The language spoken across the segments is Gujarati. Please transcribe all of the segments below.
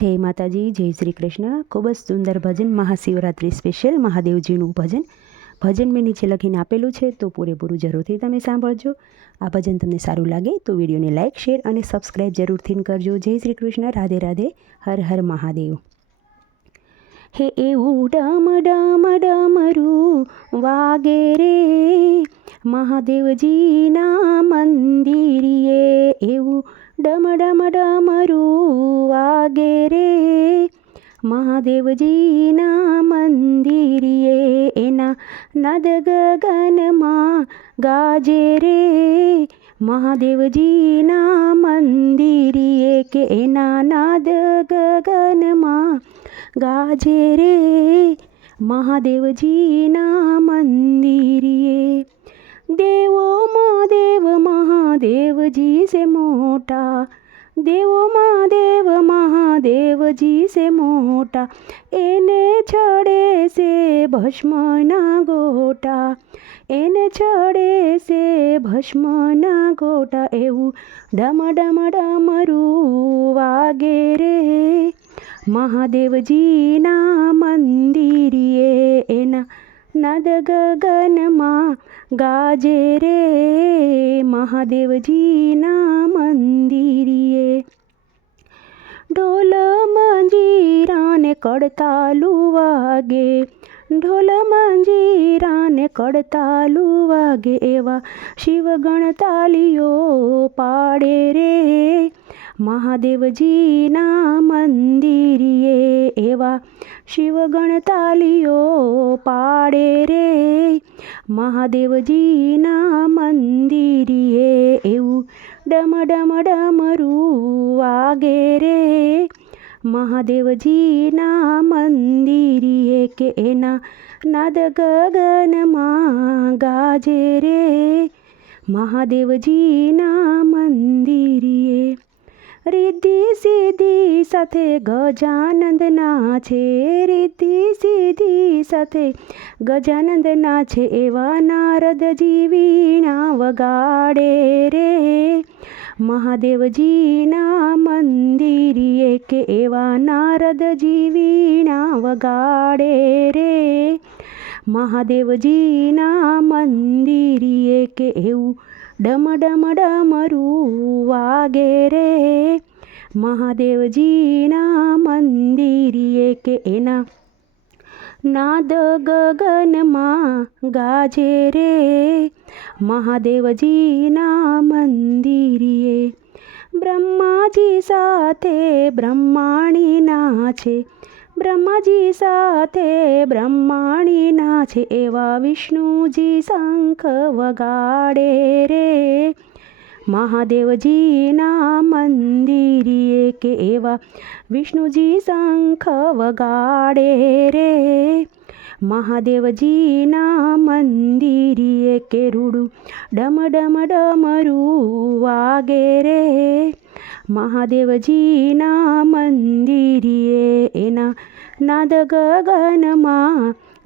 જય માતાજી, જય શ્રી કૃષ્ણ. ખૂબ જ સુંદર ભજન, મહાશિવરાત્રિ સ્પેશિયલ મહાદેવજીનું ભજન મેં નીચે લખીને આપેલું છે, તો પૂરેપૂરું જરૂરથી તમે સાંભળજો. આ ભજન તમને સારું લાગે તો વિડીયોને લાઇક, શેર અને સબસ્ક્રાઈબ જરૂરથી કરજો. જય શ્રી કૃષ્ણ. રાધે રાધે. હર હર મહાદેવ. હે એવું ડમ ડમ ડમરું વાગે રે મહાદેવજીના મંદિરીએ, એવું ડમ ડમ ડમરું વાગે રે મહાદેવજીના મંદિરીએ, એના નાદ ગગનમાં ગાજે રે મહાદેવજીના મંદિરીએ, કે એના નાદ ગગનમાં ગાજે રે મહાદેવજીના મંદિરીએ. દેવોમાં દેવ મહાદેવજી સે મોટા, દેવોમાં દેવ મહાદેવજી સે મોટા, એને ચડે છે ભસ્મના ગોટા, એને ચડે છે ભસ્મના ગોટા, એવું ડમ ડમ ડમરું વાગે રે મહાદેવજીના મંદિરીએ, એના નાદ ગગનમાં ગાજે રે મહાદેવજીના મંદિરીએ. ઢોલ મંજીરાને કડતાલું વાગે, ઢોલ મંજીરાને કડતાલું વાગે, એવા શિવગણ તાલીઓ પાડે રે મહાદેવજીના મંદિરીએ, એવા શિવગણ તાલીઓ પાડે રે મહાદેવજીના મંદિરીએ, એવું ડમ ડમ ડમરું વાગે રે મહાદેવજીના મંદિરીએ, કે એના નાદ ગગનમાં ગાજે રે મહાદેવજીના મંદિરીએ. રિદ્ધિ સિદ્ધિ સાથે ગજાનંદ નાચે, રિદ્ધિ સિદ્ધિ સાથે ગજાનંદ નાચે, એવા નારદજી વીણા વગાડે રે મહાદેવજીના મંદિરીએ, કે એવા નારદજી વીણા વગાડે રે મહાદેવજીના મંદિરીએ, કે એવું ડમ ડમ ડમરું વાગે રે મહાદેવજીના મંદિરીએ, કે એના નાદ ગગનમાં ગાજે રે મહાદેવજીના મંદિરીએ. બ્રહ્માજી સાથે બ્રહ્માણી નાચે, બ્રહ્માજી સાથે બ્રહ્માણી નાચે, એવા વિષ્ણુજી શંખ વગાડે રે મહાદેવજીના મંદિરીએ, કે એવા વિષ્ણુજી શંખ વગાડે રે મહાદેવજીના મંદિરીએ, કે રૂડું ડમ ડમ ડમરું વાગે રે મહાદેવજીના મંદિરીએ, એના નાદ ગગનમાં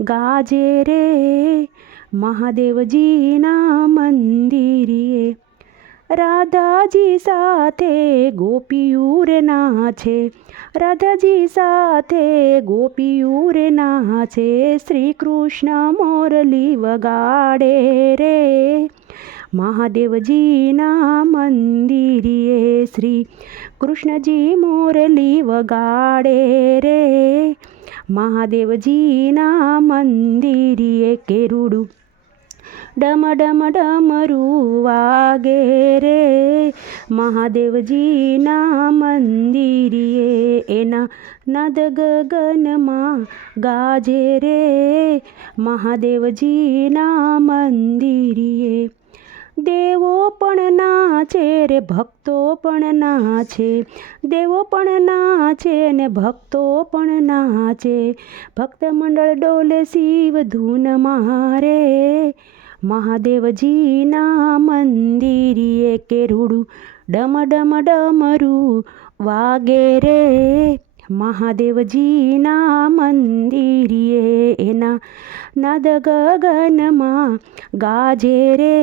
ગાજે રે મહાદેવજીના મંદિરીએ. રાધાજી સાથે ગોપીયું રે નાચે, રાધાજી સાથે ગોપીયું રે નાચે, શ્રી કૃષ્ણ મોરલી વગાડે રે મહાદેવજીના મંદિરીએ, શ્રી કૃષ્ણજી મોરલી વગાડે રે મહાદેવજીના મંદિરીએ, કે રૂડું ડમ ડમ ડમરું વાગે રે મહાદેવજીના મંદિરીએ, એના નાદ ગગનમાં ગાજે રે મહાદેવજીના મંદિરીએ. દેવો પણ નાચે રે ભક્તો પણ નાચે, દેવો પણ નાચે ને ભક્તો પણ નાચે, ભક્ત મંડળ ડોલે શિવ ધૂન મારે મહાદેવજીના મંદિરીએ, કે રૂડું ડમ ડમ ડમરું વાગે રે મહાદેવજીના મંદિરીએ, એના નાદ ગગનમાં ગાજે રે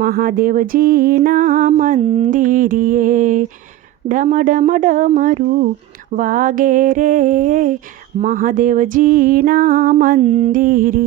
મહાદેવજીના મંદિરીએ. ડમ ડમ ડમરું વાગે રે મહાદેવજીના મંદિરે.